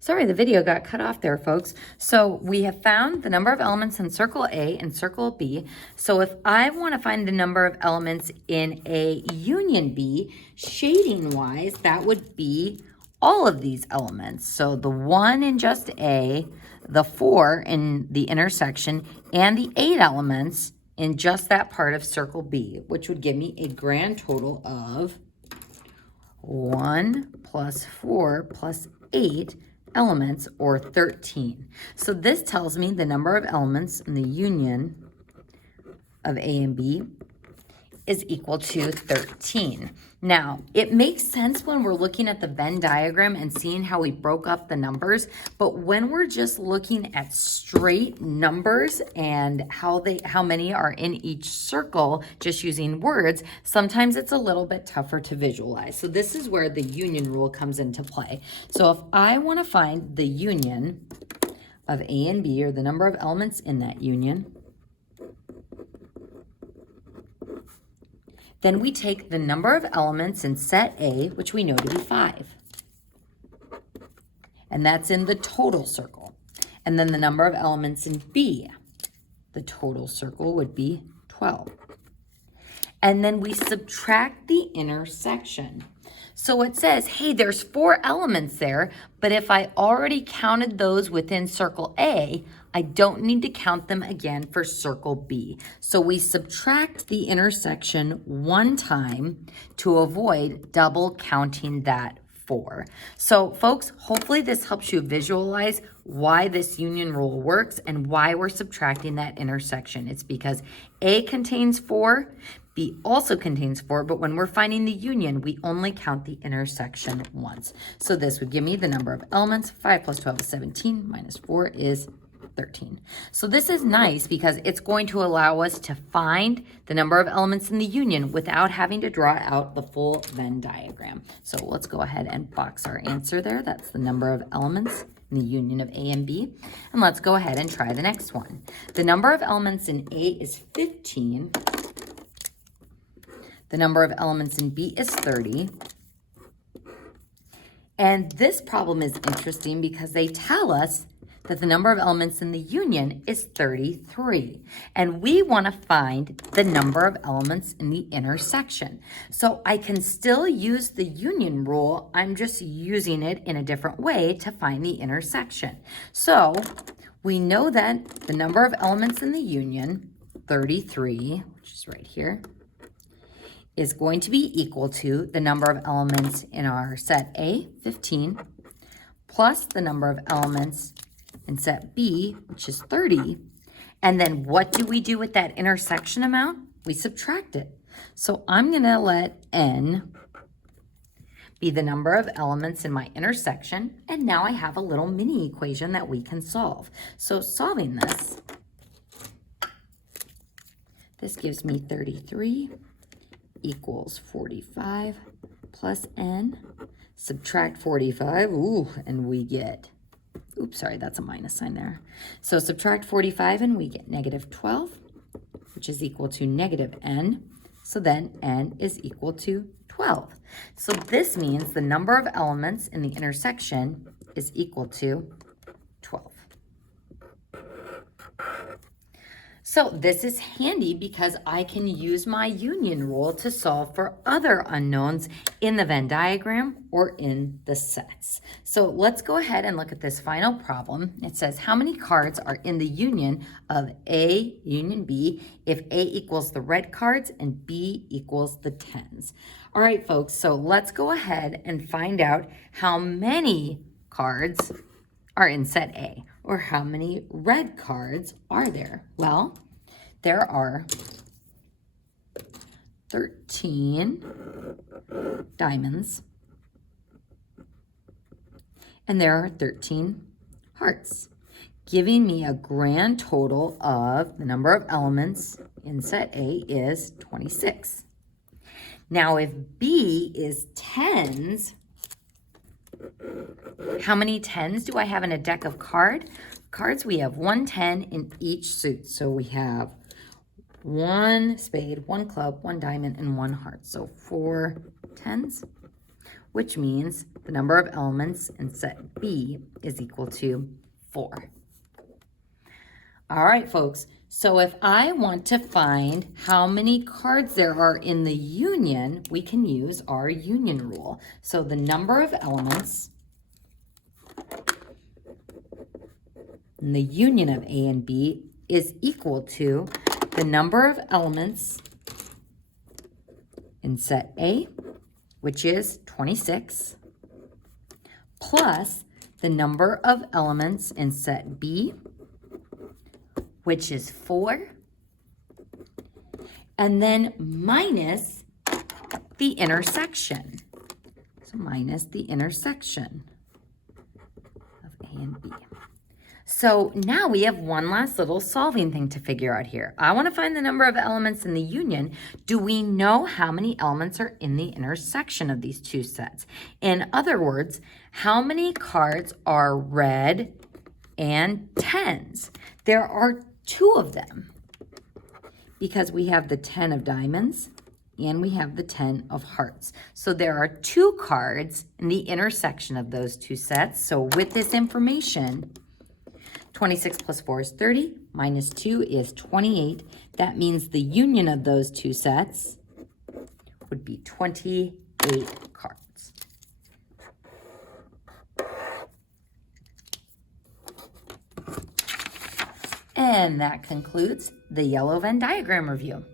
Sorry, the video got cut off there, folks. So we have found the number of elements in circle A and circle B. So if I want to find the number of elements in A union B, shading-wise, that would be all of these elements. So the 1 in just A, the 4 in the intersection, and the 8 elements in just that part of circle B, which would give me a grand total of 1 plus 4 plus 8 elements, or 13. So this tells me the number of elements in the union of A and B is equal to 13. Now, it makes sense when we're looking at the Venn diagram and seeing how we broke up the numbers, but when we're just looking at straight numbers and how many are in each circle, just using words, sometimes it's a little bit tougher to visualize. So this is where the union rule comes into play. So if I want to find the union of A and B, or the number of elements in that union, then we take the number of elements in set A, which we know to be 5. And that's in the total circle. And then the number of elements in B, the total circle would be 12. And then we subtract the intersection. So it says, hey, there's 4 elements there, but if I already counted those within circle A, I don't need to count them again for circle B. So we subtract the intersection one time to avoid double counting that 4. So folks, hopefully this helps you visualize why this union rule works and why we're subtracting that intersection. It's because A contains 4, B also contains 4, but when we're finding the union, we only count the intersection once. So this would give me the number of elements. 5 plus 12 is 17, minus 4 is 13. So this is nice because it's going to allow us to find the number of elements in the union without having to draw out the full Venn diagram. So let's go ahead and box our answer there. That's the number of elements in the union of A and B. And let's go ahead and try the next one. The number of elements in A is 15. The number of elements in B is 30. And this problem is interesting because they tell us that the number of elements in the union is 33. And we want to find the number of elements in the intersection. So I can still use the union rule. I'm just using it in a different way to find the intersection. So we know that the number of elements in the union, 33, which is right here, is going to be equal to the number of elements in our set A, 15, plus the number of elements in set B, which is 30. And then what do we do with that intersection amount? We subtract it. So I'm going to let N be the number of elements in my intersection. And now I have a little mini equation that we can solve. So solving this gives me 33 equals 45 plus N. Subtract 45, and we get, oops, sorry, that's a minus sign there. So subtract 45 and we get negative 12, which is equal to negative N. So then N is equal to 12. So this means the number of elements in the intersection is equal to 12. So this is handy because I can use my union rule to solve for other unknowns in the Venn diagram or in the sets. So let's go ahead and look at this final problem. It says, how many cards are in the union of A union B if A equals the red cards and B equals the tens? All right, folks, so let's go ahead and find out how many cards are in set A, or how many red cards are there? Well, there are 13 diamonds, and there are 13 hearts, giving me a grand total of the number of elements in set A is 26. Now, if B is tens, how many tens do I have in a deck of cards? We have 1 10 in each suit. So we have 1 spade, 1 club, 1 diamond, and 1 heart. So 4 tens, which means the number of elements in set B is equal to 4. All right, folks. So if I want to find how many cards there are in the union, we can use our union rule. So the number of elements in the union of A and B is equal to the number of elements in set A, which is 26, plus the number of elements in set B, which is 4, and then minus the intersection. So minus the intersection of A and B. So now we have one last little solving thing to figure out here. I want to find the number of elements in the union. Do we know how many elements are in the intersection of these two sets? In other words, how many cards are red and 10s? There are 2 of them because we have the 10 of diamonds and we have the 10 of hearts. So there are 2 cards in the intersection of those 2 sets. So with this information, 26 plus 4 is 30, minus 2 is 28. That means the union of those 2 sets would be 28 cards. And that concludes the yellow Venn diagram review.